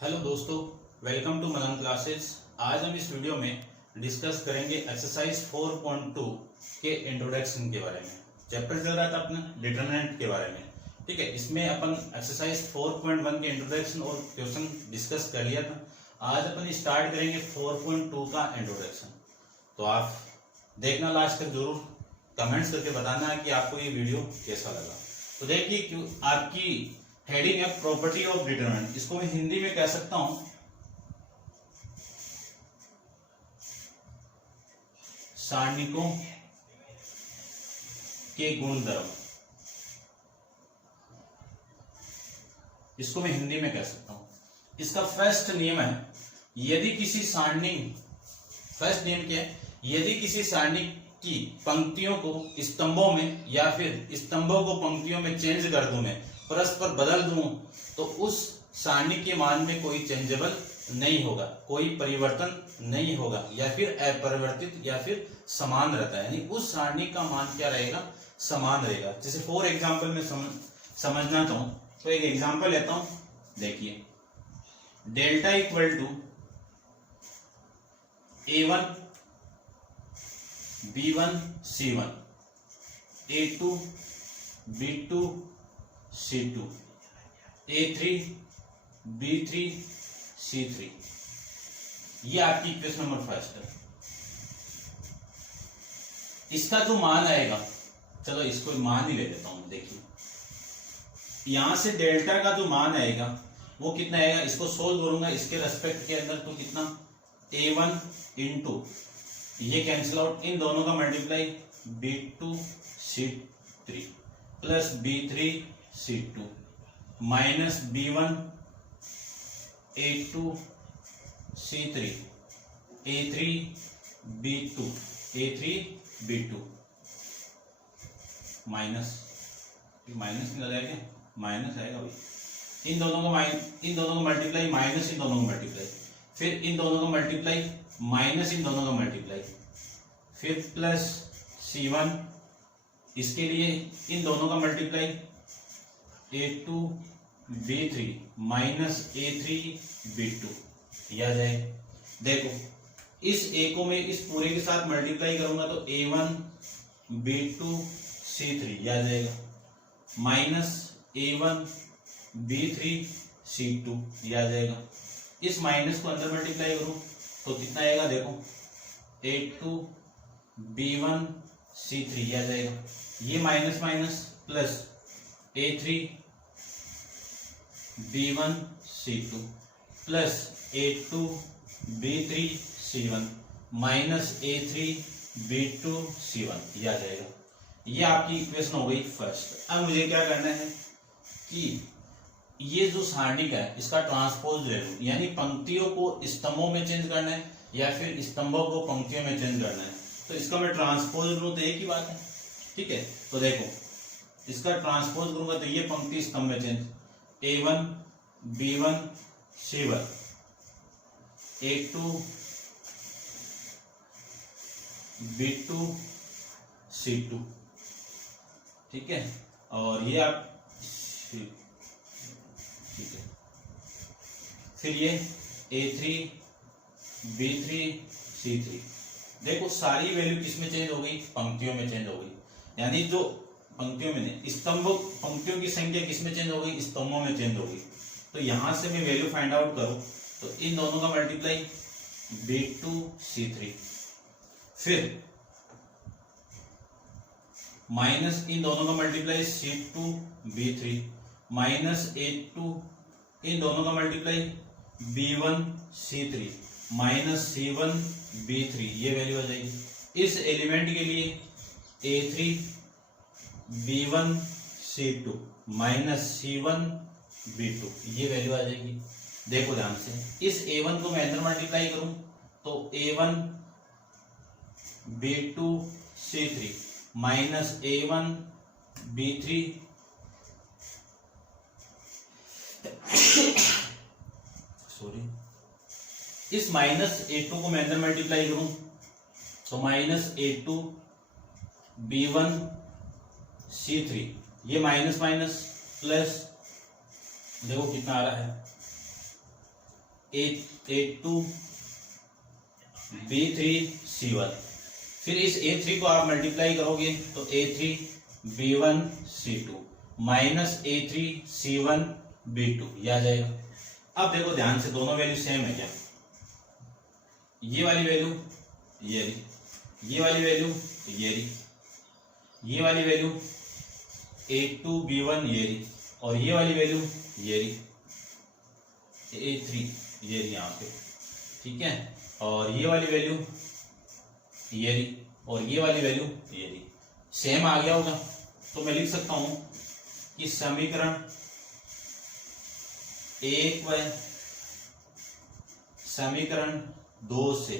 Hello दोस्तों, welcome to Manan classes. आज हम इस वीडियो में डिस्कस करेंगे एक्सरसाइज 4.2 के इंट्रोडक्शन के बारे में। चैप्टर चल रहा था अपना डिटरमिनेंट के बारे में। ठीक है, इसमें अपन एक्सरसाइज 4.1 के इंट्रोडक्शन और क्वेश्चन डिस्कस कर लिया था। आज अपन स्टार्ट करेंगे 4.2 का इंट्रोडक्शन। तो आप देखना लास्ट तक, जरूर कमेंट्स करके बताना है कि आपको ये वीडियो कैसा लगा। तो देखिए, आपकी हेडिंग है प्रॉपर्टी ऑफ डिटरमिनेंट। इसको मैं हिंदी में कह सकता हूं सारणिकों के गुणधर्म। इसको मैं हिंदी में कह सकता हूं। इसका फर्स्ट नियम है, यदि किसी सारणी, फर्स्ट नियम क्या है, यदि किसी सारणी की पंक्तियों को स्तंभों में या फिर स्तंभों को पंक्तियों में चेंज कर दूं, मैं परस्पर बदल दूं, तो उस सारणी के मान में कोई चेंजेबल नहीं होगा, कोई परिवर्तन नहीं होगा, या फिर अपरिवर्तित या फिर समान रहता है। यानी उस सारणी का मान क्या रहेगा, समान रहेगा। जैसे फॉर एग्जांपल में समझना चाहूं तो एक एग्जांपल लेता हूं। देखिए, delta equal to A1 B1 C1 A2 B2 C2 A3 B3 C3, ये आपकी इक्वेशन नंबर फर्स्ट है। इसका जो मान आएगा, चलो इसको मान ही ले लेता हूं। देखिए, यहां से डेल्टा का जो मान आएगा वो कितना आएगा, इसको सोल्व करूंगा इसके रेस्पेक्ट के अंदर, तो कितना A1 इंटू ये कैंसिल आउट, इन दोनों का multiply B2 C3 plus B3 C2 minus B1 A2 C3 A3 B2 minus निकल जाएगा, माइनस आएगा भाई। इन दोनों का मल्टीप्लाई माइनस इन दोनों का मल्टीप्लाई, फिर इन दोनों का मल्टीप्लाई माइनस इन दोनों का मल्टीप्लाई, फिर प्लस C1, इसके लिए इन दोनों का multiply A2 B3 minus A3 B2, यह जाए। देखो, इस A को मैं इस पूरे के साथ मल्टीप्लाई करूंगा तो A1 B2 C3 यह जाएगा, माइनस A1 B3 C2 यह जाएगा। इस माइनस को अंदर मल्टीप्लाई करूं तो कितना आएगा, देखो A2 B1 C3 यह जाएगा। ये minus minus plus A3 B1 C2 plus A2 B3 C1 minus A3 B2 C1 यह आ जाएगा। ये आपकी इक्वेशन हो गई फर्स्ट। अब मुझे क्या करना है कि ये जो सारणी का है इसका ट्रांसपोज ले लूं, यानी पंक्तियों को स्तंभों में चेंज करना है या फिर स्तंभों को पंक्तियों में चेंज करना है। तो इसका मैं ट्रांसपोज लूं तो एक ही बात है। ठीक है, तो देखो, इसका ट्रांसपोज करूंगा तो ये पंक्ति स्तंभ में change, A1 B1 C1 A2 B2 C2, ठीक है। और ये आप ठीक है, फिर ये A3 B3 C3। देखो, सारी वैल्यू किसमें चेंज हो गई, पंक्तियों में चेंज हो गई। यानी जो पंक्तियों में नहीं, पंक्तियों की संख्या किसमें चेंज हो गई, स्तंभों में चेंज हो गई। तो यहां से मैं वैल्यू फाइंड आउट करूं तो इन दोनों का मल्टीप्लाई B2 C3, फिर माइनस इन दोनों का multiply C2 B3 minus A2 इन दोनों का multiply B1 C3 minus C1 B3, ये वैल्यू आ जाएगी। इस एलिमेंट के लिए A3 B1 C2 minus C1 B2, ये वैल्यू आ जाएगी। देखो ध्यान से, इस A1 को मैं अंदर मल्टीप्लाई करूं तो A1 B2 C3 minus A1 B3 sorry, इस माइनस A2 को मैं अंदर मल्टीप्लाई करूं तो माइनस A2 B1 C3, ये माइनस माइनस प्लस, देखो कितना आ रहा है A2 B3 C1। फिर इस A3 को आप मल्टीप्लाई करोगे तो A3 B1 C2 minus A3 C1 B2 ये आ जाएगा। अब देखो ध्यान से, दोनों वैल्यू सेम है क्या? ये वाली वैल्यू ये रही, ये वाली वैल्यू ये रही, ये वाली वैल्यू A2 B1 ये रही, और ये वाली वैल्यू ये रही A3 ये रही यहाँ पे, ठीक है। और ये वाली वैल्यू ये रही, और ये वाली वैल्यू ये रही, सेम आ गया होगा। तो मैं लिख सकता हूं कि समीकरण 1 व समीकरण 2 से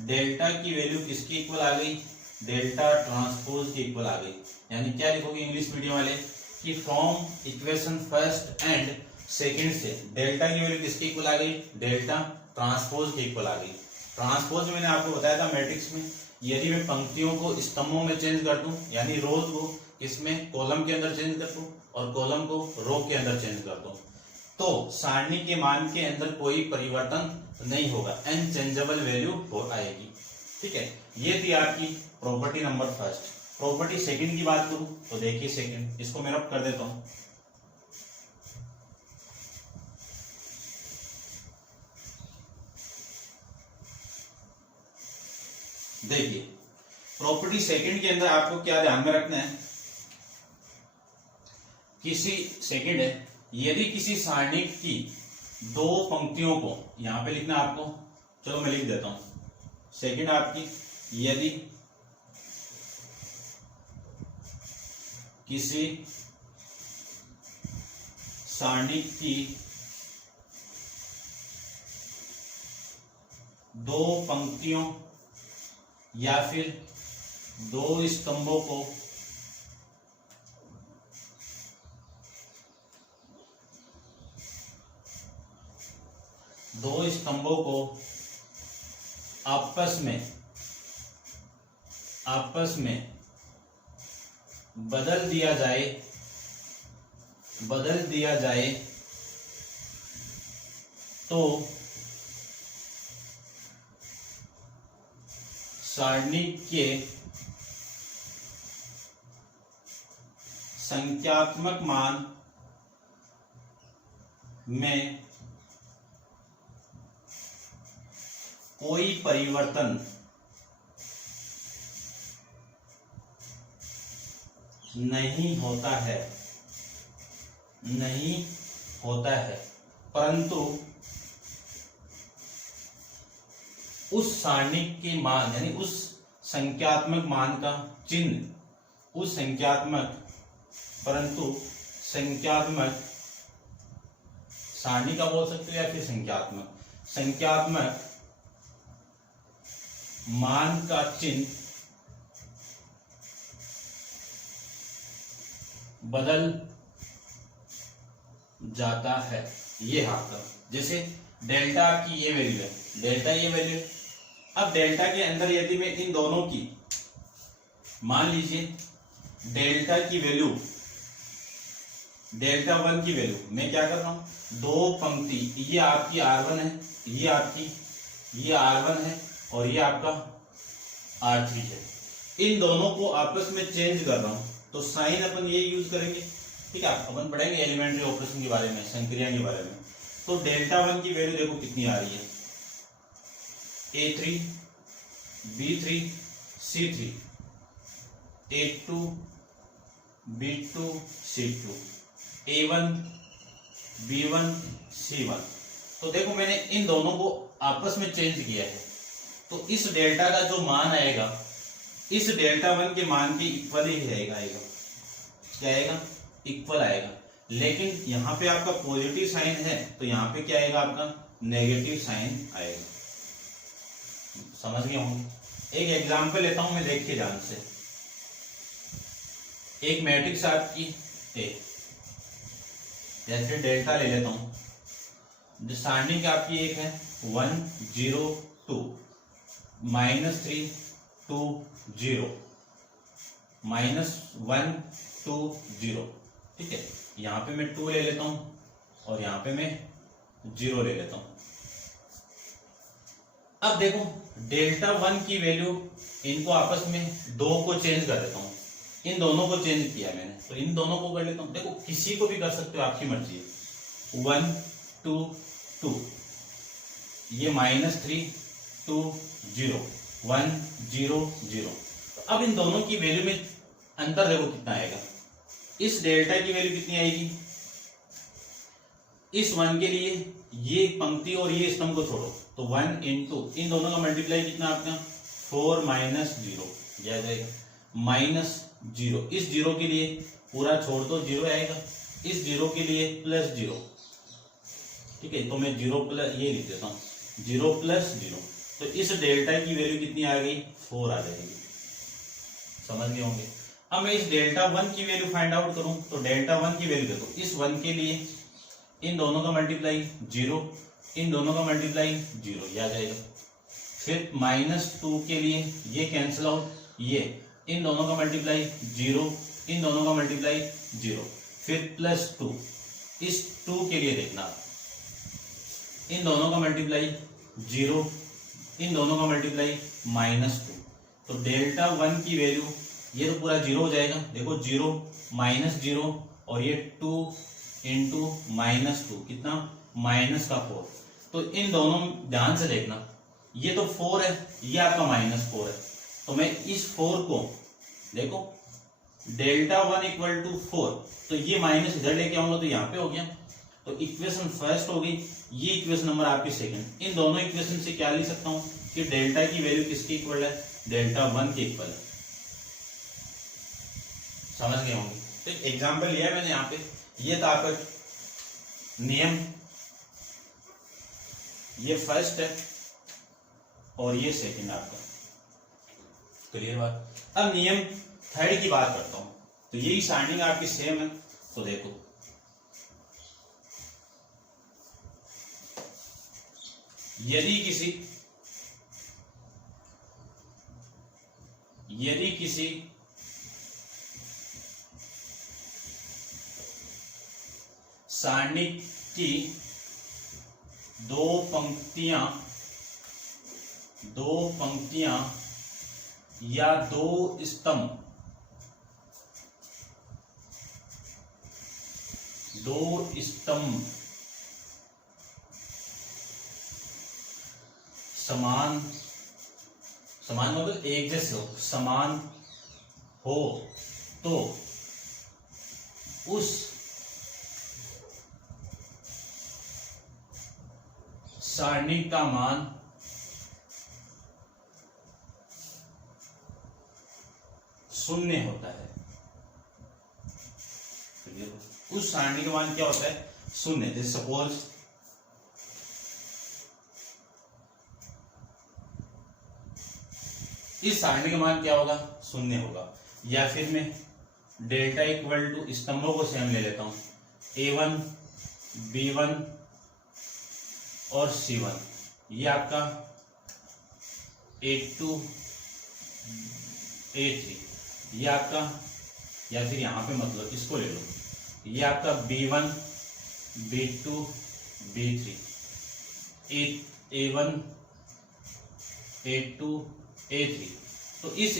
डेल्टा की वैल्यू किसकी इक्वल आ गई? डेल्टा ट्रांसपोज की इक्वल आ गई। यानी क्या लिखोगे इंग्लिश मीडियम वाले कि from equation first and second से डेल्टा की वैल्यू किसकी इक्वल आ गई? डेल्टा ट्रांसपोज की इक्वल आ गई। ट्रांसपोज मैंने आपको बताया था मैट्रिक्स में, यदि मैं पंक्तियों को स्तंभों में चेंज कर दूं, यानी रोज को इसमें कॉलम के अंदर चेंज कर दूं और कॉलम को रो के अंदर चेंज कर दूं, तो सारणी के मान के अंदर कोई परिवर्तन नहीं होगा, अनचेंजेबल वैल्यू हो आएगी, ठीक है। ये थी आपकी property number first. Property second की बात करूं तो देखिए सेकंड, इसको मैं रब कर देता हूं। देखिए प्रॉपर्टी सेकंड के अंदर आपको क्या ध्यान में रखना है, किसी सेकंड है, यदि किसी सारणी की दो पंक्तियों को, यहां पे लिखना आपको, चलो मैं लिख देता हूं। सेकंड आपकी, यदि किसी सारणी की दो पंक्तियों या फिर दो स्तंभों को आपस में बदल दिया जाए तो सारणी के संख्यात्मक मान में कोई परिवर्तन नहीं होता है, परंतु उस सारणी के मान, यानी उस संख्यात्मक मान का चिन्ह, उस संख्यात्मक सारणी का बोल सकते हो या फिर संख्यात्मक मान का चिन्ह बदल जाता है। ये आपका, जैसे डेल्टा की ये वैल्यू है, डेल्टा ये वैल्यू, अब डेल्टा के अंदर यदि मैं इन दोनों की, मान लीजिए डेल्टा की वैल्यू, डेल्टा 1 की वैल्यू, मैं क्या कर रहा हूं, दो पंक्ति, ये आपकी R1 है, ये R1 है और ये आपका R3 है, इन दोनों को आपस में चेंज कर रहा हूं, तो साइन अपन ये यूज करेंगे, ठीक है। अपन पढ़ेंगे एलिमेंट्री ऑपरेशन के बारे में, संक्रिया के बारे में। तो डेल्टा 1 की वैल्यू देखो कितनी आ रही है, A3 B3 C3, A2 B2 C2, A1 B1 C1। तो देखो मैंने इन दोनों को आपस में चेंज किया है, तो इस डेल्टा का जो मान आएगा, इस डेल्टा 1 के मान के इक्वल ही आएगा, क्या आएगा, इक्वल आएगा। लेकिन यहाँ पे आपका पॉजिटिव साइन है तो यहाँ पे क्या आएगा, आपका नेगेटिव साइन आएगा। समझ गए होंगे। एक एग्जांपल लेता हूं मैं, देख के ध्यान से। एक मैट्रिक्स आपकी ए, जैसे डेल्टा ले लेता हूं, जो सारणी की आपकी एक है 1 0 2 -3 2 0 -1 2 0, ठीक है। यहाँ पे मैं 2 ले लेता हूं और यहाँ पे मैं 0 ले लेता हूं। अब देखो डेल्टा 1 की वैल्यू, इनको आपस में दो को चेंज कर देता हूं, इन दोनों को चेंज किया मैंने, तो इन दोनों को कर लेता हूं। देखो किसी को भी कर सकते हो, आपकी मर्जी है। 1 2 2, ये -3 2 0 1 0 0। तो अब इन दोनों की वैल्यू में अंतर देखो कितना आएगा। इस डेल्टा की वैल्यू कितनी आएगी, इस 1 के लिए ये पंक्ति और ये स्तंभ को छोड़ो, तो 1 इंटू इन दोनों का मल्टीप्लाई कितना आपका 4 माइनस 0, क्या जाएगा -0। इस 0 के लिए पूरा छोड़ दो, 0 आएगा। इस 0 के लिए +0, ठीक है, तो मैं 0 प्लस ये लिख देता हूँ, 0 + 0। तो इस डेल्टा की वैल्यू कितनी आ गई, 4 आ जाएगी। समझ गए होंगे। अब मैं इस डेल्टा 1 की वैल्यू फाइंड आउट करूं, तो डेल्टा 1 की वैल्यू देखो, इस 1 के लिए इन दोनों का मल्टीप्लाई 0, इन दोनों का मल्टीप्लाई 0, ये आ जाएगा। फिर -2 के लिए ये कैंसिल आउट, ये इन दोनों का मल्टीप्लाई 0, इन दोनों का मल्टीप्लाई 0, फिर +2, इस 2 के लिए देखना, इन दोनों का मल्टीप्लाई 0, इन दोनों का मल्टीप्लाई -2। तो डेल्टा 1 की वैल्यू, ये तो पूरा 0 हो जाएगा, देखो 0 -0 और ये 2 इंटू -2 कितना -4। तो इन दोनों ध्यान से देखना, ये तो 4 है, ये आपका -4 है, तो मैं इस 4 को देखो डेल्टा 1 = 4, तो ये माइनस इधर लेके आऊंगा तो यहाँ पे हो गया। तो इक्वेशन फर्स्ट हो गई, ये इक्वेशन नंबर आपकी सेकंड। इन दोनों इक्वेशन से क्या लिख सकता हूँ कि डेल्टा की वैल्यू किसके इक्वल है, डेल्टा 1 के इक्वल है। समझ गए होंगे। तो एक एग्जाम्पल लिया है मैंने यहाँ पे, ये था आपका नियम, ये फर्स्ट है और ये सेकंड आपका। क्लियर बात। अब नियम थर्ड की बात करता हूं, तो यही साइनिंग आपकी सेम है। तो देखो यदि किसी सारणी की दो पंक्तियां या दो स्तंभ समान मतलब एक जैसे हो, समान हो, तो उस सारणी का मान शून्य होता है। उस सारणी का मान क्या होता है, शून्य। जैसे सपोज इस सारणी का मान क्या होगा, शून्य होगा। या फिर मैं डेल्टा = स्तंभों को सेम ले लेता हूं, A1 B1 और C1, ये आपका A2 A3, ये आपका, या फिर यहां पे मतलब इसको ले लो, ये आपका B1 B2 B3 A1 A2 A3। तो इस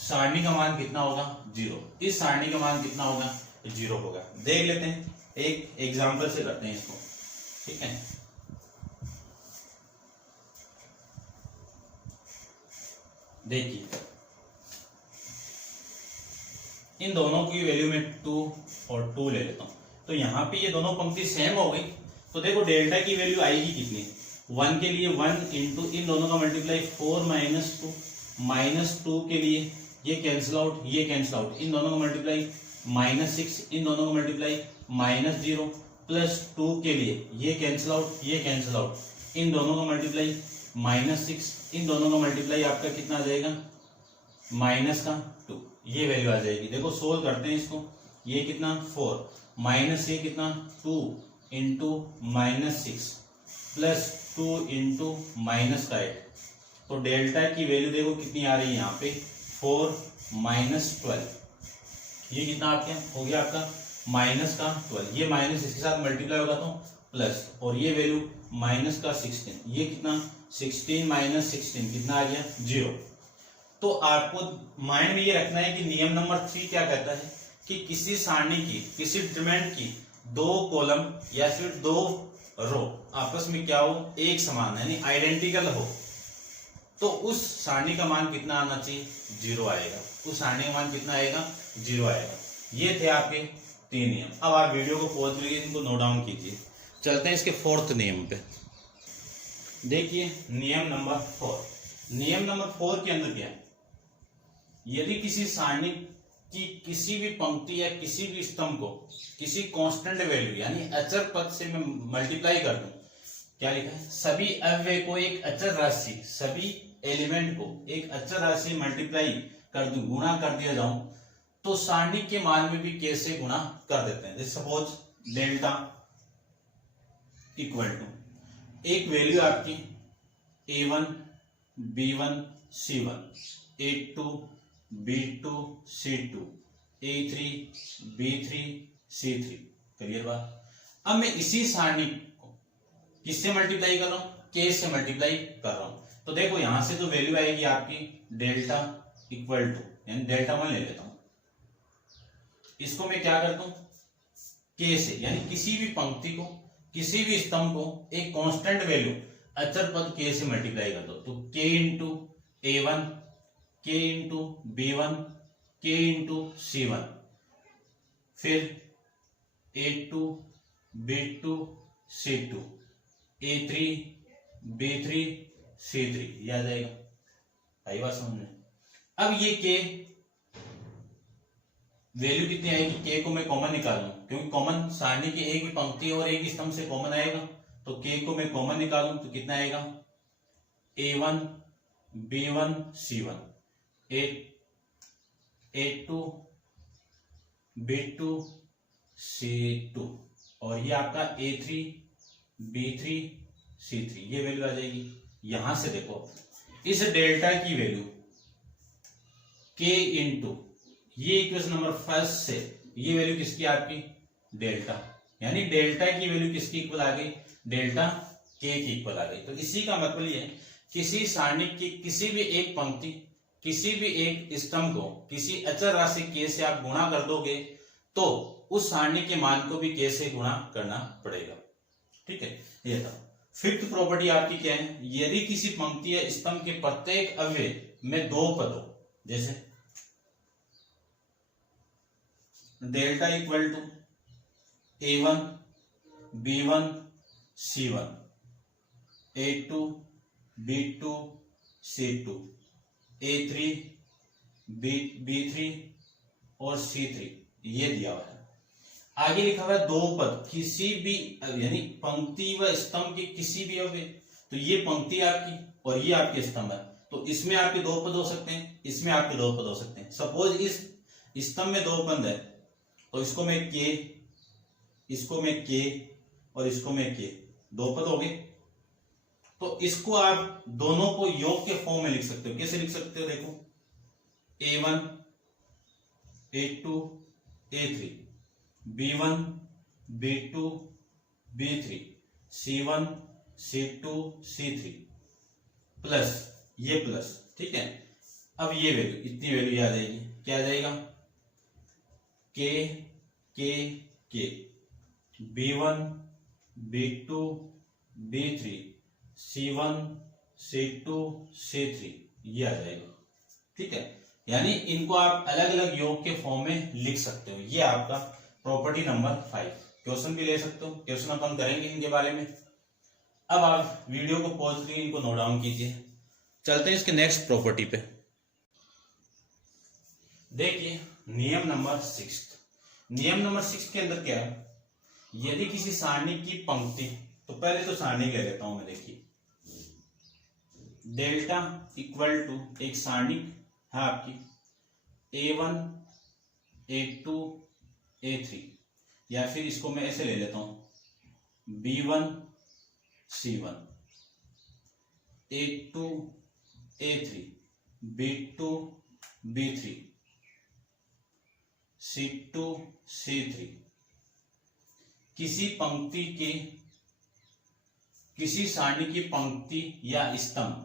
सारणी का मान कितना होगा, 0। इस सारणी का मान कितना होगा, 0 होगा। देख लेते हैं, एक एग्जांपल से करते हैं इसको, ठीक है। देखिए इन दोनों की वैल्यू में 2 और 2 ले लेता हूं, तो यहां पे ये दोनों पंक्ति सेम हो गई। तो देखो डेल्टा की वैल्यू आएगी कितनी, 1 के लिए 1 इंटू इन दोनों का मल्टीप्लाई 4 - 2 के लिए ये कैंसिल आउट, ये कैंसिल आउट, इन दोनों का मल्टीप्लाई -6, इन दोनों का मल्टीप्लाई -0 +2 के लिए ये कैंसिल आउट, ये कैंसिल आउट, इन दोनों का मल्टीप्लाई -6, इन दोनों का मल्टीप्लाई आपका कितना आ जाएगा, -2, ये वैल्यू आ जाएगी। देखो सोल्व करते हैं इसको, ये कितना 4 माइनस ये कितना 2 इंटू -6 +2 इंटू -8। तो डेल्टा की वैल्यू देखो कितनी आ रही है यहाँ पे, 4 - 12, ये कितना आपके हो गया आपका -12। ये माइनस इसके साथ मल्टीप्लाई होगा तो प्लस और ये वैल्यू माइनस का 16, ये कितना 16 माइनस 16 कितना आ गया 0। तो आपको माइंड में ये रखना है कि नियम नंबर 3 क्या कहता है कि किसी सारणी की, किसी डिटरमिनेंट की दो कॉलम या फिर दो रो आपस में क्या हो, एक समान यानी आइडेंटिकल हो, तो उस सारणी का मान कितना आना चाहिए 0 आएगा। उस सारणी का मान कितना आएगा 0 आएगा। ये थे आपके 3 नियम। अब आप वीडियो को पॉज करके इनको नोट डाउन कीजिए। चलते हैं इसके 4th नियम पे। देखिए नियम नंबर 4। नियम नंबर 4 के अंदर क्या है, यदि किसी सारणी की किसी भी पंक्ति या किसी भी स्तंभ को किसी कांस्टेंट वैल्यू यानी अचर पद से मैं मल्टीप्लाई कर दूं, क्या लिखा है, सभी अव्यय को एक अचर राशि, सभी एलिमेंट को एक अचर राशि मल्टीप्लाई कर दूं, गुणा कर दिया जाऊं, तो सारणी के मान में भी कैसे गुणा कर देते हैं। जैसे सपोज डेल्टा इक्वल टू एक वैल्यू आपकी a1 b1 c1, a2 b2 c2, a3 b3 c3। Clear बात। अब मैं इसी सारणी को किससे मल्टीप्लाई कर रहा हूं, k से मल्टीप्लाई कर रहा हूं। तो देखो यहां से जो वैल्यू आएगी आपकी डेल्टा इक्वल टू, यानी डेल्टा 1 ले लेता हूं, इसको मैं क्या करता हूं k से, यानी किसी भी पंक्ति को किसी भी स्तंभ को एक कांस्टेंट वैल्यू अचर पद k से मल्टीप्लाई कर दो। तो k into a1, k into b1, k into c1, फिर a2 b2 c2, a3 b3 c3, ये आ जाएगा। आई बात समझ में। अब ये k वैल्यू कितनी आएगी, k को मैं कॉमन निकालूं, क्योंकि कॉमन सारणी की एक भी पंक्ति और एक ही स्तंभ से कॉमन आएगा, तो k को मैं कॉमन निकालूं तो कितना आएगा a1 b1 c1, a2 b2 c2, और ये आपका a3 b3 c3, ये वैल्यू आ जाएगी। यहां से देखो इस डेल्टा की वैल्यू k इंटू ये इक्वेशन नंबर 1 से ये वैल्यू किसकी आपकी डेल्टा, यानी डेल्टा की वैल्यू किसकी इक्वल आ गई, डेल्टा k की इक्वल आ गई। तो इसी का मतलब ये है किसी सारणी की किसी भी एक पंक्ति, किसी भी एक स्तंभ को किसी अचर राशि k से आप गुणा कर दोगे तो उस सारणी के मान को भी k से गुणा करना पड़ेगा। ठीक है, ये था। 5th प्रॉपर्टी आपकी क्या है, यदि किसी पंक्ति या स्तंभ के प्रत्येक अव्यय में दो पद हो, जैसे delta equal to a1 b1 c1, a2 b2 c2, a3 b3 और c3, ये दिया हुआ है। आगे लिखा हुआ है दो पद किसी भी, यानी पंक्ति व स्तंभ के किसी भी अव्यय, तो ये पंक्ति आपकी और ये आपके स्तंभ है, तो इसमें आपके दो पद हो सकते हैं, इसमें आपके दो पद हो सकते हैं। सपोज इस स्तंभ में दो पद है, तो इसको मैं k, इसको मैं k और इसको मैं k, दो पद हो गए। तो इसको आप दोनों को योग के फॉर्म में लिख सकते हो। कैसे लिख सकते हो, देखो a1 a2 a3, b1 b2 b3, c1 c2 c3 plus ये प्लस। ठीक है, अब ये वैल्यू, इतनी वैल्यू आ जाएगी, क्या आ जाएगा k k k, b1 b2 b3 c1 c2 c3, ये आ जाएगा। ठीक है, यानी इनको आप अलग अलग योग के फॉर्म में लिख सकते हो। ये आपका प्रॉपर्टी नंबर 5। क्वेश्चन भी ले सकते हो, क्वेश्चन अपन करेंगे इनके बारे में। अब आप वीडियो को पॉज करके इनको नोट डाउन कीजिए। चलते हैं इसके नेक्स्ट प्रॉपर्टी पे। देखिए नियम नंबर 6। नियम नंबर 6 के अंदर क्या है, यदि किसी सारणी की पंक्ति, तो पहले तो सारणी ले लेता हूं मैं। देखिए डेल्टा इक्वल टू एक सारणी है आपकी a1 a2 a3, या फिर इसको मैं ऐसे ले लेता हूं b1 c1 a2 a3 b2 b3 c2 c3। किसी पंक्ति के किसी सारणी की पंक्ति या स्तंभ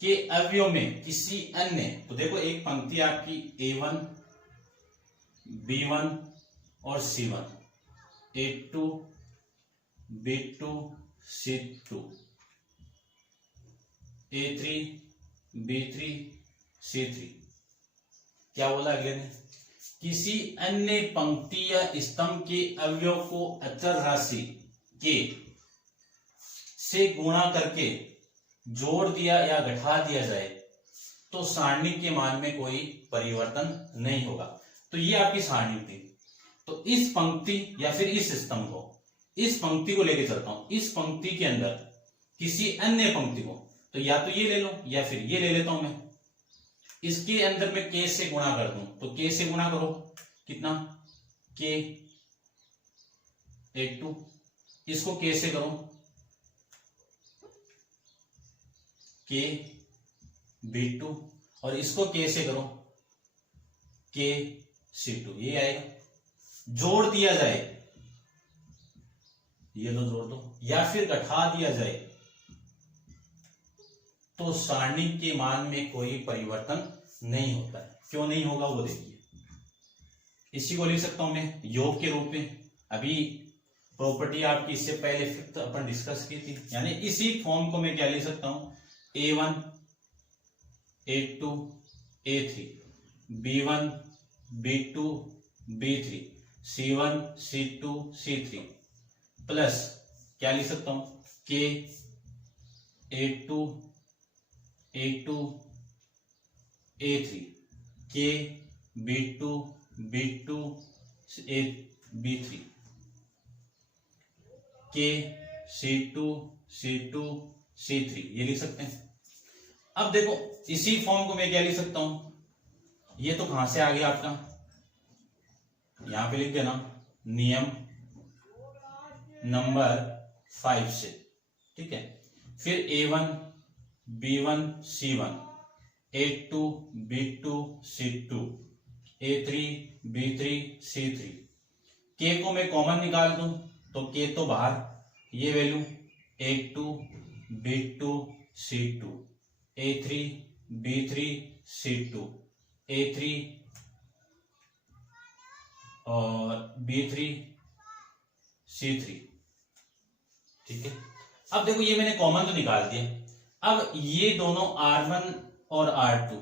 के अवयव में किसी अन्य, तो देखो एक पंक्ति आपकी A1, B1 और C1, A2, B2, C2, A3, B3, C3। क्या बोला अगले ने? किसी अन्य पंक्ति या स्तंभ के अवयव को अचर राशि के से गुणा करके जोड़ दिया या घटा दिया जाए तो सारणी के मान में कोई परिवर्तन नहीं होगा। तो ये आपकी सारणी थी। तो इस पंक्ति या फिर इस स्तंभ को, इस पंक्ति को लेके चलता हूं, इस पंक्ति के अंदर किसी अन्य पंक्ति को, तो या तो ये ले लो या फिर ये ले लेता हूं मैं। इसके अंदर मैं k से गुणा कर दूं, तो k से गुणा करो, कितना? k A2, इसको k से करो k B2, और इसको k से करो k C2। ये आएगा। जोड़ दिया जाए, ये लो जोड़ दो, या फिर घटा दिया जाए तो सारणी के मान में कोई परिवर्तन नहीं होता है। क्यों नहीं होगा वो देखिए। इसी को लिख सकता हूं मैं योग के रूप में। अभी प्रॉपर्टी आपकी इससे पहले फिफ्थ अपन डिस्कस की थी, यानी इसी फॉर्म को मैं क्या लिख सकता हूं? A1, A2, A3, B1, B2, B3, C1, C2, C3 plus क्या लिख सकता हूं? K A2, A2, A3, K B2, B2, B3, K C2, C2, C3, ये लिख सकते हैं। अब देखो इसी फॉर्म को मैं क्या लिख सकता हूं? ये तो कहां से आ गया आपका? यहां पे लिख देना नियम नंबर 5 से, ठीक है। फिर A1, B1, C1, A2, B2, C2, A3, B3, C3। K को मैं कॉमन निकाल दूं तो K तो बाहर, ये value A2, B2, C2, A3, B3, C2, A3 और B3, C3, ठीक है। अब देखो ये मैंने कॉमन तो निकाल दिया। अब ये दोनों R1 और R2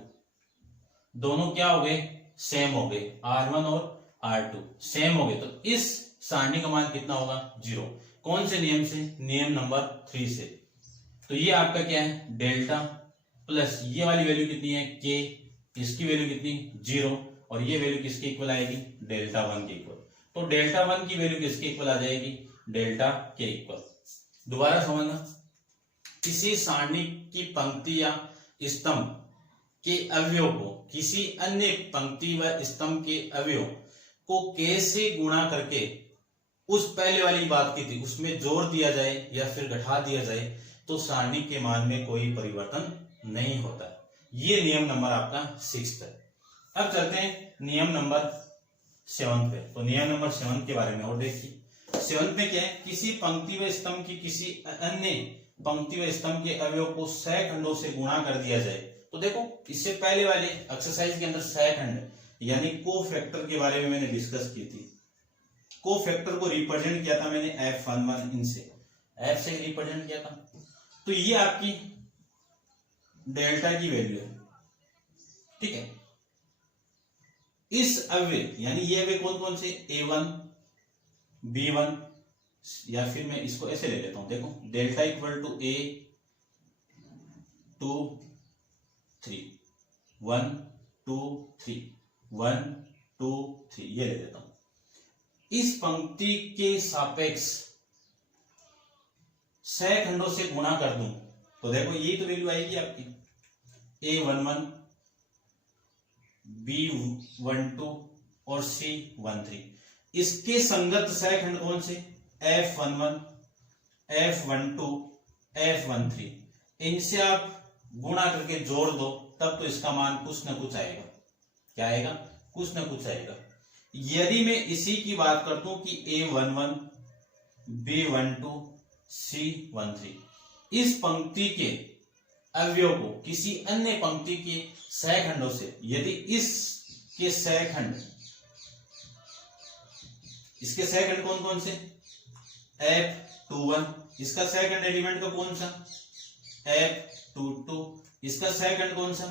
दोनों क्या हो गए? सेम हो गए। R1 और R2 सेम हो गए, तो इस सारणी का मान कितना होगा? 0। कौन से नियम से? नियम नंबर 3 से। तो ये आपका क्या है? डेल्टा प्लस ये वाली वैल्यू कितनी है? K, इसकी वैल्यू कितनी? 0, और ये वैल्यू किसके इक्वल आएगी? डेल्टा 1 के इक्वल। तो डेल्टा 1 की वैल्यू किसके इक्वल आ जाएगी? डेल्टा के इक्वल। दोबारा समझना, किसी सारणी की पंक्ति या स्तंभ के अवयव को किसी अन्य पंक्ति व स्तंभ के अवयव को k से गुणा करके उस पहले वाली बात की थी उसमें जोड़ दिया जाए या फिर घटा दिया जाए तो सारणी के मान में कोई परिवर्तन नहीं होता। ये नियम नंबर आपका 6 है। अब चलते हैं नियम नंबर 7 पे। तो नियम नंबर 7 के बारे में और देखिए। 7 में क्या है? किसी पंक्ति व स्तंभ की किसी अन्य पंक्ति व स्तंभ के अवयव को सह खंडों से गुणा कर दिया जाए। तो देखो इससे पहले वाले एक्सरसाइज के अंदर सह खंड यानी को फैक्टर के बारे में मैंने डिस्कस की थी। को फैक्टर को रिप्रेजेंट किया था मैंने F11 इनसे, F से रिप्रेजेंट किया था। तो ये आपकी डेल्टा की वैल्यू है, ठीक है। इस अवयव यानी ये अवयव कौन कौन से? A1, B1, या फिर मैं इसको ऐसे ले लेता हूं। देखो डेल्टा इक्वल टू A 2 3 1 2 3 1 2 3 ये ले लेता हूं। इस पंक्ति के सापेक्ष सह खंडों से गुणा कर दूं तो देखो ये तो वैल्यू आएगी आपकी A11, B12 और C13। इसके संगत सह खंड कौन से? F11, F12, F13। इनसे आप गुणा करके जोड़ दो तब तो इसका मान कुछ ना कुछ आएगा। क्या आएगा? कुछ ना कुछ आएगा। यदि मैं इसी की बात करता हूं कि A11 B12 C13 इस पंक्ति के अवयव को किसी अन्य पंक्ति के सहखंडों से, यदि इसके सहखंड, इसके सहखंड कौन कौन से, F21, इसका सहखंड एलिमेंट का कौन सा, F22, इसका सहखंड कौन सा,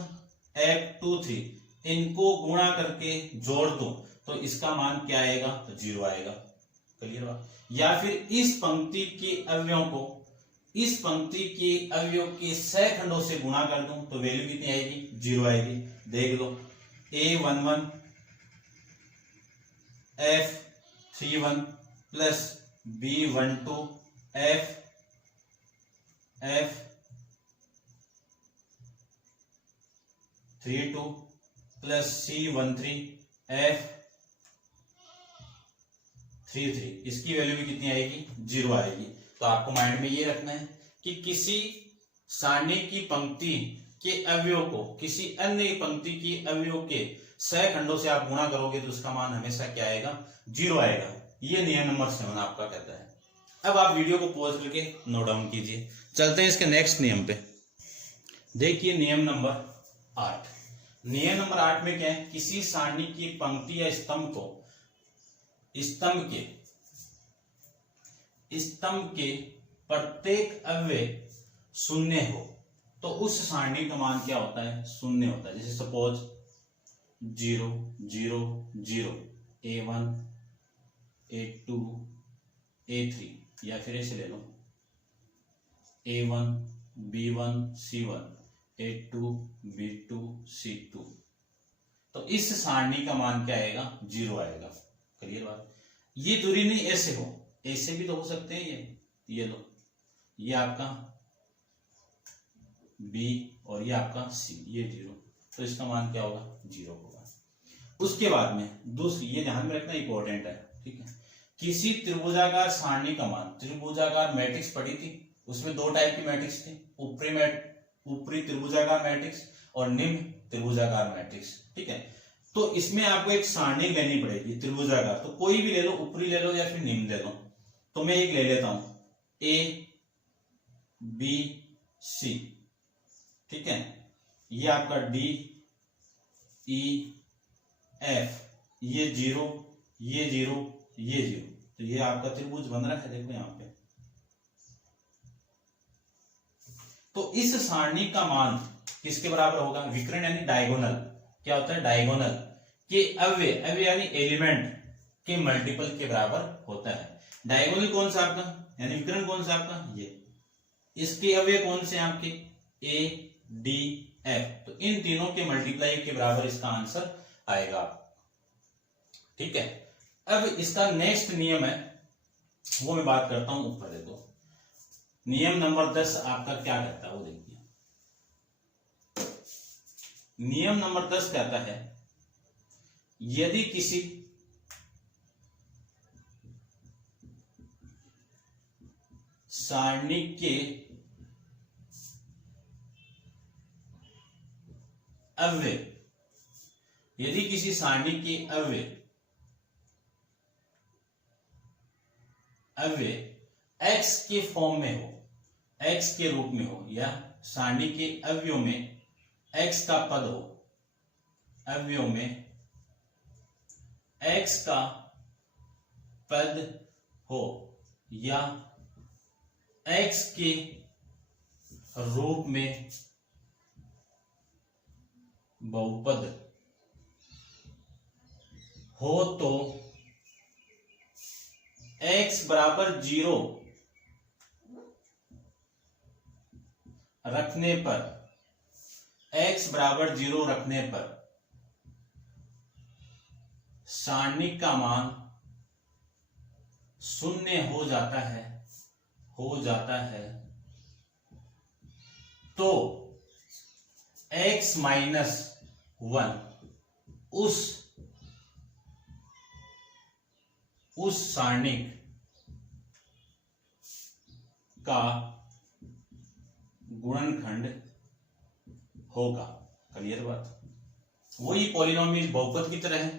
F23, इनको गुणा करके जोड़ दो तो इसका मान क्या आएगा, तो 0 आएगा। क्लियर बात। या फिर इस पंक्ति के अवयवों को इस पंक्ति के अवयव के सहखंडों से गुणा कर दूं तो वैल्यू कितनी आएगी, 0 आएगी। देख लो, A11 F31 plus B12 F32 plus C13 F33, इसकी वैल्यू भी कितनी आएगी, 0 आएगी। तो आपको माइंड में ये रखना है कि किसी सारणी की पंक्ति के अवयव को किसी अन्य पंक्ति की अवयव के सहखंडों से आप गुणा करोगे तो उसका मान हमेशा क्या आएगा, 0 आएगा। ये नियम नंबर 7 आपका कहता है। अब आप वीडियो को पॉज करके नोट डाउन कीजिए। चलते हैं इसके नेक्स्ट नियम पे। देखिए नियम नंबर 8। नियम नंबर 8 में क्या है, किसी सारणी की पंक्ति या स्तंभ को स्तंभ के प्रत्येक अवयव शून्य हो तो उस सारणी का मान क्या होता है, शून्य होता है। जैसे सपोज 0 0 0 A1 A2 A3, या फिर ऐसे ले लो A1 B1 C1 A2 B2 C2, तो इस सारणी का मान क्या आएगा, 0 आएगा। क्लियर बात। ये दूरी नहीं ऐसे हो, ऐसे भी तो हो सकते हैं। ये लो, ये आपका B और ये आपका C, ये 0, तो इसका मान क्या होगा, 0 होगा। उसके बाद में दूसरी, ये ध्यान में रखना इंपॉर्टेंट है, ठीक है। किसी त्रिभुजाकार सारणी का मान, त्रिभुजाकार मैट्रिक्स पढ़ी थी, उसमें 2 टाइप की मैट्रिक्स थी, ऊपरी त्रिभुजाकार मैट्रिक्स और निम्न त्रिभुजाकार मैट्रिक्स, ठीक है। तो इसमें आपको एक सारणी लेनी पड़ेगी त्रिभुजाकार, तो कोई भी ले लो, ऊपरी ले लो या फिर निम्न ले लो। तो मैं एक ले लेता हूं A B C, ठीक है। ये आपका D E F, ये 0 ये 0 ये 0, तो ये आपका त्रिभुज बन रहा है, देखो यहां पे। तो इस सारणी का मान किसके बराबर होगा, विकर्ण यानी डायगोनल। क्या होता है, डायगोनल के अवयव यानी एलिमेंट के मल्टीपल के बराबर होता है। डायगोनल कौन सा आपका, यानी विकर्ण कौन सा आपका, ये। इसके अवयव कौन से आपके, A D F, तो इन तीनों के मल्टीप्लाई के बराबर इसका आंसर आएगा, ठीक है। अब इसका नेक्स्ट नियम है, वो मैं बात करता हूं ऊपर। देखो नियम नंबर 10 आपका क्या कहता है, वो देखिए। नियम नंबर 10 कहता है, यदि किसी सारणी के अवयव, यदि किसी सारणी के अवयव x के फॉर्म में हो, x के रूप में हो, या सारणी के अवयव में x का पद हो, अवयव में x का पद हो, या x के रूप में बहुपद हो, तो x बराबर 0 रखने पर, x बराबर 0 रखने पर सारणी का मान शून्य हो जाता है, तो x माइनस 1 उस सारणी का गुणनखंड होगा। क्लियर बात। वही पॉलिनोमियल बहुपद की तरह है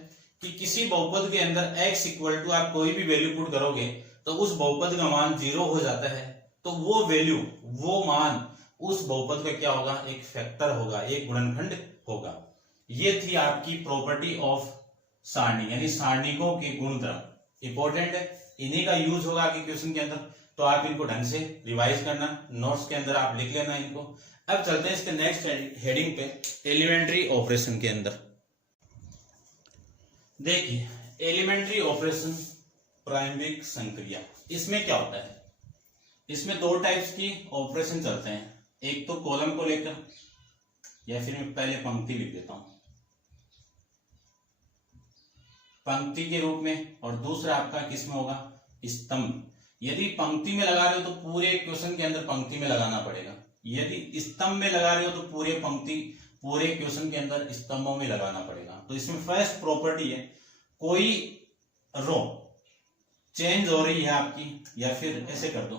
कि किसी बहुपद के अंदर x इक्वल टू आप कोई भी वैल्यू पुट करोगे तो उस बहुपद का मान 0 हो जाता है, तो वो वैल्यू, वो मान उस बहुपद का क्या होगा, एक फैक्टर होगा, एक गुणनखंड होगा। ये थी आपकी प्रॉपर्टी ऑफ सारणी, यानी सारणिकों के गुणधर्म। इंपॉर्टेंट है, इन्हीं का यूज होगा आगे क्वेश्चन के अंदर, तो आप इनको ढंग से रिवाइज करना, नोट्स के अंदर आप लिख लेना इनको। अब चलते हैं इसके नेक्स्ट हेडिंग पे, एलिमेंट्री ऑपरेशन के अंदर। देखिए एलिमेंट्री ऑपरेशन, प्राइमरिक संक्रिया, इसमें क्या होता है, इसमें दो टाइप्स की ऑपरेशन चलते हैं, एक तो कॉलम को लेकर, या फिर मैं पहले पंक्ति लिख देता हूं पंक्ति के रूप में, और दूसरा आपका किसमें होगा, स्तंभ। यदि पंक्ति में लगा रहे हो तो पूरे क्वेश्चन के अंदर पंक्ति में लगाना पड़ेगा, यदि स्तंभ में लगा रहे हो तो पूरे पंक्ति, पूरे क्वेश्चन के अंदर स्तंभों में लगाना पड़ेगा। तो इसमें फर्स्ट प्रॉपर्टी है, कोई रो चेंज हो रही है आपकी, या फिर ऐसे कर दो,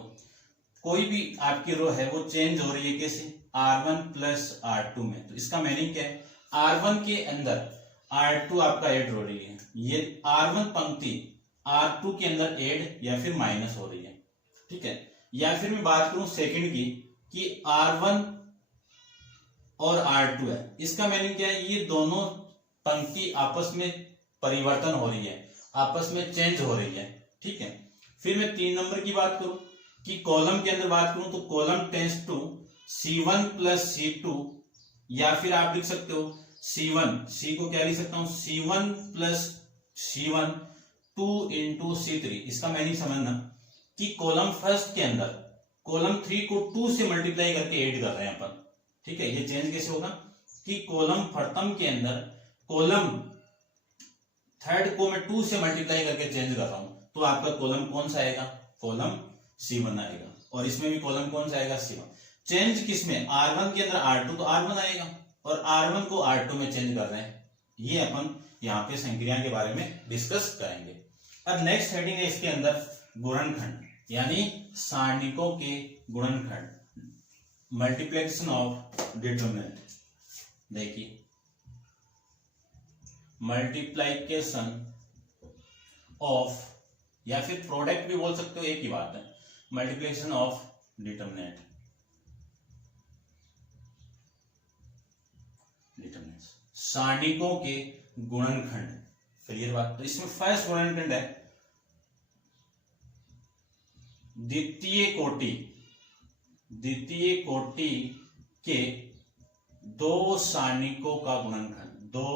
कोई भी आपकी रो है वो चेंज हो रही है, कैसे, R1 प्लस R2 में। तो इसका मीनिंग क्या है, R1 के अंदर R2 आपका ऐड हो रही है, ये R1 पंक्ति R2 के अंदर ऐड या फिर माइनस हो रही है, ठीक है। या फिर मैं बात करूं सेकंड की, कि R1 और R2 है, इसका मीनिंग क्या है, ये दोनों पंक्ति आपस में परिवर्तन हो रही है, आपस में चेंज हो रही है, ठीक है। फिर मैं 3 नंबर की बात करूं कि कॉलम के अंदर बात करूं तो column tends to C1 plus C2, या फिर आप लिख सकते हो C1, C को क्या लिख सकता हूं, C1 plus C1 2 into C3। इसका मीनिंग समझना कि कॉलम फर्स्ट के अंदर कॉलम 3 को 2 से मल्टीप्लाई करके ऐड कर रहे हैं अपन, ठीक है। ये चेंज कैसे होगा कि कॉलम प्रथम के अंदर कॉलम थर्ड को मैं 2 से मल्टीप्लाई करके चेंज कर रहा हूं, तो आपका कॉलम कौन सा आएगा, कॉलम C1 आएगा, और इसमें भी कॉलम कौन सा आएगा, C1। चेंज किसमें, R1 के अंदर R2 तो R1 आएगा, और R1 को R2 में चेंज कर रहे हैं। ये अपन यहाँ पे संक्रिया के बारे में डिस्कस करेंगे। अब नेक्स्ट हेडिंग है इसके अंदर गुणनखंड, यानी सारणिकों के गुणनखंड, मल्टीप्लिकेशन ऑफ डिटरमिनेंट। देखिए मल्टीप्लिकेशन ऑफ, या फिर प्रोडक्ट भी बोल सकते हो, एक ही बात है, मल्टीप्लिकेशन ऑफ डिटरमिनेंट, सारणिकों के गुणनखंड, क्लियर बात। तो इसमें फर्स्ट गुणनखंड है द्वितीय कोटि के दो सारणिकों का गुणनखंड, दो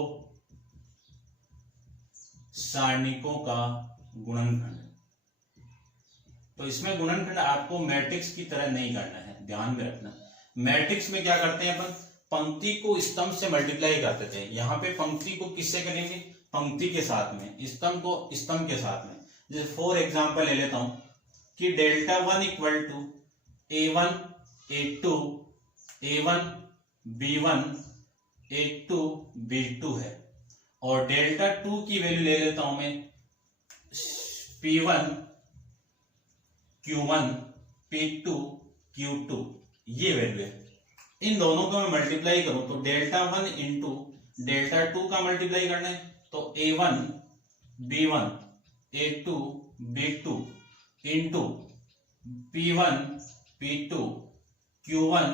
सारणिकों का गुणनखंड। तो इसमें गुणनखंड आपको मैट्रिक्स की तरह नहीं करना है, ध्यान में रखना। मैट्रिक्स में क्या करते हैं अपन, पंक्ति को स्तंभ से मल्टीप्लाई करते थे, यहाँ पे पंक्ति को किससे करेंगे, पंक्ति के साथ में, स्तंभ को स्तंभ के साथ में। जैसे फॉर एग्जांपल ले लेता हूं कि delta 1 equal to A1 A2 A1 B1 A2 B2 है, और डेल्टा 2 की वैल्यू ले लेता हूं मैं P1 Q1 P2 Q2, ये वैल्यू है। इन दोनों को मैं मल्टीप्लाई करूं तो डेल्टा 1 इंटू डेल्टा 2 का मल्टीप्लाई करना है, तो A1 B1 A2 B2 into P1 P2 Q1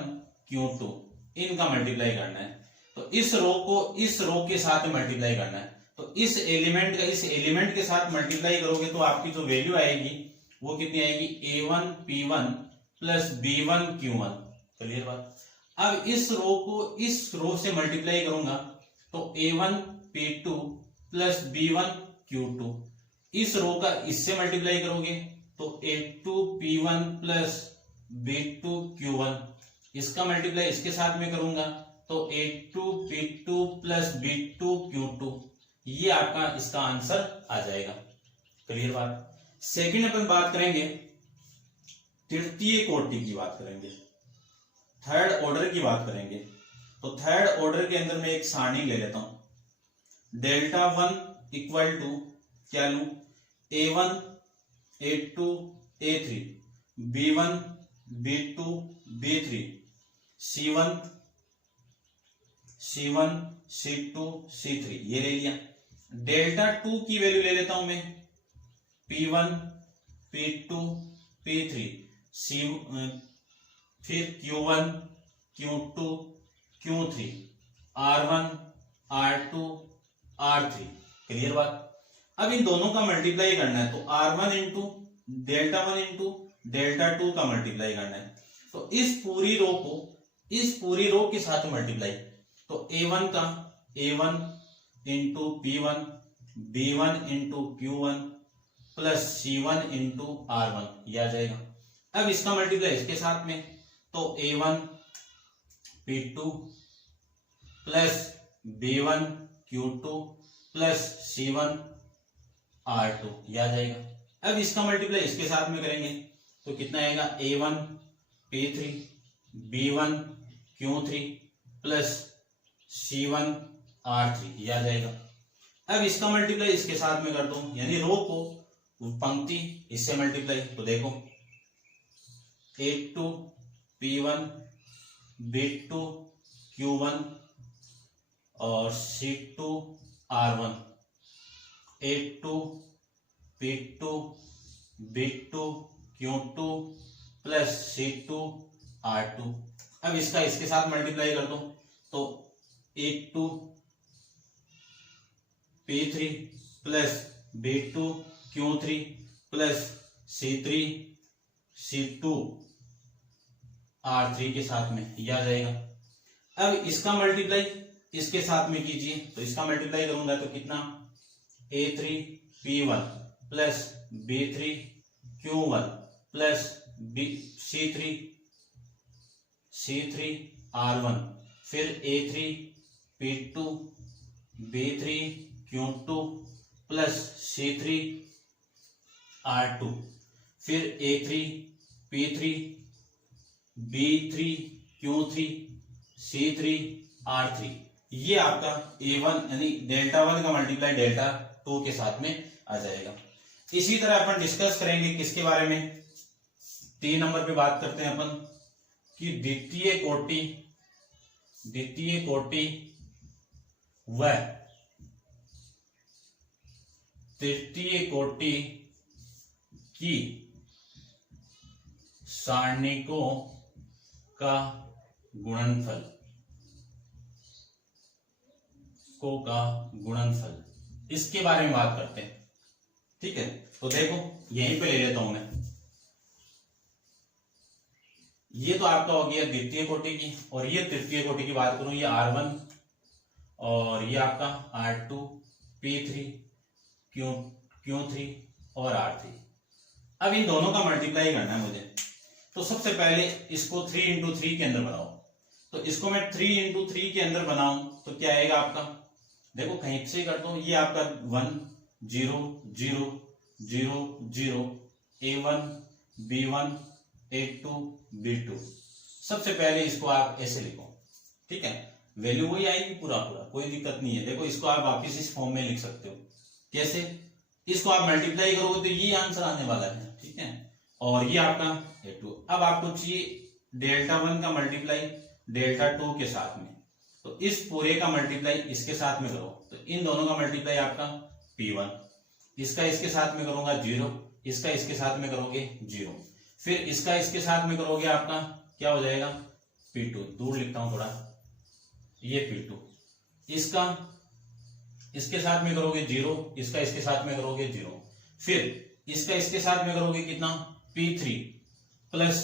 Q2, इनका मल्टीप्लाई करना है। तो इस रो को इस रो के साथ मल्टीप्लाई करना है, तो इस एलिमेंट का इस एलिमेंट के साथ मल्टीप्लाई करोगे तो आपकी जो वैल्यू आएगी वो कितनी आएगी, A1 P1 plus B1 Q1, clear बात। अब इस रो को इस रो से मल्टीप्लाई करूंगा तो A1 P2 plus B1 Q2, इस रो का इससे मल्टीप्लाई करोगे तो A2 P1 plus B2 Q1, इसका मल्टीप्लाई इसके साथ में करूंगा तो A2 P2 plus B2 Q2, ये आपका इसका आंसर आ जाएगा, क्लियर बात। सेकंड अपन बात करेंगे तृतीय कोटि की बात करेंगे, थर्ड ऑर्डर की बात करेंगे। तो थर्ड ऑर्डर के अंदर मैं एक सारणी ले लेता हूं, डेल्टा 1 इक्वल टू क्या लू, A1 A2 A3 B1 B2 B3 C1 C2 C3, ये ले लिया। डेल्टा टू की वैल्यू ले लेता हूं मैं, P1 P2 P3 सी, फिर Q1 Q2 Q3 R1 R2 R3। Clear बात। अब इन दोनों का मल्टीप्लाई करना है, तो R1 into delta 1 into delta 2 का मल्टीप्लाई करना है। तो इस पूरी रो के साथ मल्टीप्लाई, तो A1 का A1 into P1 B1 into Q1 plus C1 into R1, ये आ जाएगा। अब इसका मल्टीप्लाई इसके साथ में, तो A1 P2 plus B1 Q2 plus C1 R2, ये आ जाएगा। अब इसका मल्टीप्लाई इसके साथ में करेंगे तो कितना आएगा, A1 P3 B1 Q3 plus C1 R3, ये आ जाएगा। अब इसका मल्टीप्लाई इसके साथ में कर दो, यानी रो को पंक्ति इससे मल्टीप्लाई, तो देखो A2 P1 B2 Q1 और C2 R1, A2 P2 B2 Q2 plus C2 R2। अब इसका इसके साथ मल्टीप्लाई कर दो, तो A2 P3 plus B2 Q3 plus C3 C2 R3 के साथ में, यह आ जाएगा। अब इसका मल्टीप्लाई इसके साथ में कीजिए, तो इसका मल्टीप्लाई करूंगा तो कितना, A3 P1 plus B3 Q1 plus C3 R1, फिर A3 P2 B3 Q2 plus C3 R2, फिर A3 P3 B3 Q3 C3 R3। ये आपका A1 यानी डेल्टा 1 का मल्टीप्लाई डेल्टा 2 के साथ में आ जाएगा। इसी तरह अपन डिस्कस करेंगे किसके बारे में, 3 नंबर पे बात करते हैं अपन कि द्वितीय कोटि व तृतीय कोटि की सारणिकों का गुणनफल इसके बारे में बात करते हैं। ठीक है, तो देखो यहीं पे ले लेता हूं मैं, ये तो आपका हो गया द्वितीय कोटि की, और ये तृतीय कोटि की बात करूं, ये R1 और ये आपका R2 P3 Q3 और R3। अब इन दोनों का मल्टीप्लाई करना है मुझे, तो सबसे पहले इसको 3 इंटू 3 के अंदर बनाओ। तो इसको मैं 3 इंटू 3 के अंदर बनाऊं तो क्या आएगा आपका, देखो कहीं से कर दो, ये आपका 1 0 0 0 0 A1 B1 A2 B2। सबसे पहले इसको आप ऐसे लिखो, ठीक है, वैल्यू वही आएगी पूरा, कोई दिक्कत नहीं है। देखो इसको आप वापिस इस फॉर्म में लिख सकते हो, कैसे, इसको आप मल्टीप्लाई करोगे तो ये आंसर आने वाला है, ठीक है, और ये आपका A2। अब आपको चाहिए डेल्टा 1 का मल्टीप्लाई डेल्टा 2 के साथ में, तो इस पूरे का मल्टीप्लाई इसके साथ में करो, तो इन दोनों का मल्टीप्लाई आपका P1, इसका इसके साथ में करूंगा 0, इसका इसके साथ में करोगे 0, फिर इसका इसके साथ में करोगे आपका क्या हो जाएगा P2, दूर लिखता हूं थोड़ा, ये P2, इसका इसके साथ में करोगे 0, इसका इसके साथ में करोगे 0, फिर इसका इसके साथ में करोगे कितना P3 प्लस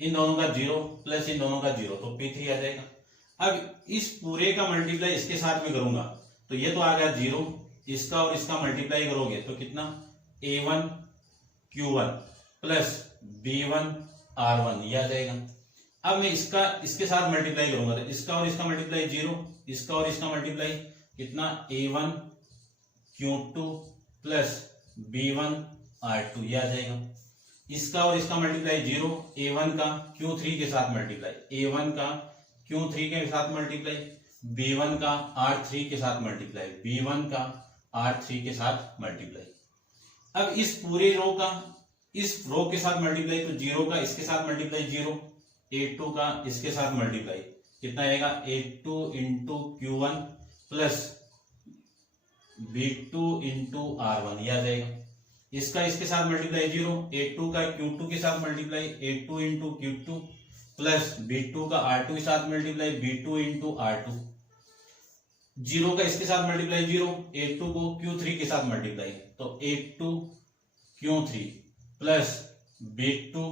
इन दोनों का 0 प्लस इन दोनों का 0, तो P3 आ जाएगा। अब इस पूरे का मल्टीप्लाई इसके साथ में करूंगा तो ये तो आ गया 0, इसका और इसका मल्टीप्लाई करोगे तो कितना A1 Q1 plus B1 R1, ये आ जाएगा। अब मैं इसका इसके साथ मल्टीप्लाई करूंगा तो इसका और इसका मल्टीप्लाई 0, इसका और इसका मल्टीप्लाई कितना A1 Q2 plus B1 R2, ये आ जाएगा। इसका और इसका मल्टीप्लाई 0, A1 का Q3 के साथ मल्टीप्लाई, A1 का Q3 के साथ मल्टीप्लाई, B1 का R3 के साथ मल्टीप्लाई, B1 का R3 के साथ मल्टीप्लाई। अब इस पूरे रो का इस रो के साथ मल्टीप्लाई, तो 0 का इसके साथ मल्टीप्लाई 0, A2 का इसके साथ मल्टीप्लाई कितना आएगा A2 into Q1 plus B2 into R1 ये आ जाएगा। इसका इसके साथ मल्टीप्लाई 0, A2 का Q2 के साथ multiply A2 into Q2 plus B2 का R2 के साथ मल्टीप्लाई B2 इंटू R2, 0 का इसके साथ मल्टीप्लाई 0, A2 को Q3 के साथ मल्टीप्लाई, तो A2 Q3 plus B2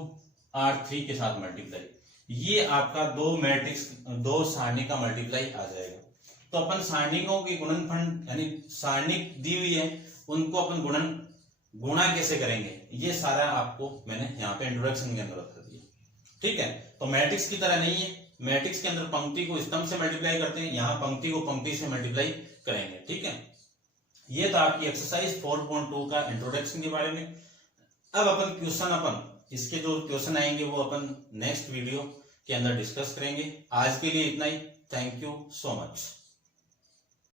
R3 के साथ मल्टीप्लाई। ये आपका दो सारणी का मल्टीप्लाई आ जाएगा। तो अपन सारणिकों के गुणनफल यानी सारणी दी हुई है उनको अपन गुणा कैसे करेंगे, ये सारा आपको मैंने यहाँ पे इंट्रोडक्शन के अंदर बता दिया। ठीक है, तो मैट्रिक्स की तरह नहीं है, मैट्रिक्स के अंदर पंक्ति को स्तंभ से मल्टीप्लाई करते हैं, यहाँ पंक्ति को पंक्ति से मल्टीप्लाई करेंगे। ठीक है, ये तो आपकी एक्सरसाइज 4.2 का इंट्रोडक्शन के बारे में। अब अपन इसके जो क्वेश्चन आएंगे वो अपन नेक्स्ट वीडियो के अंदर डिस्कस करेंगे। आज के लिए इतना ही। Thank you so much.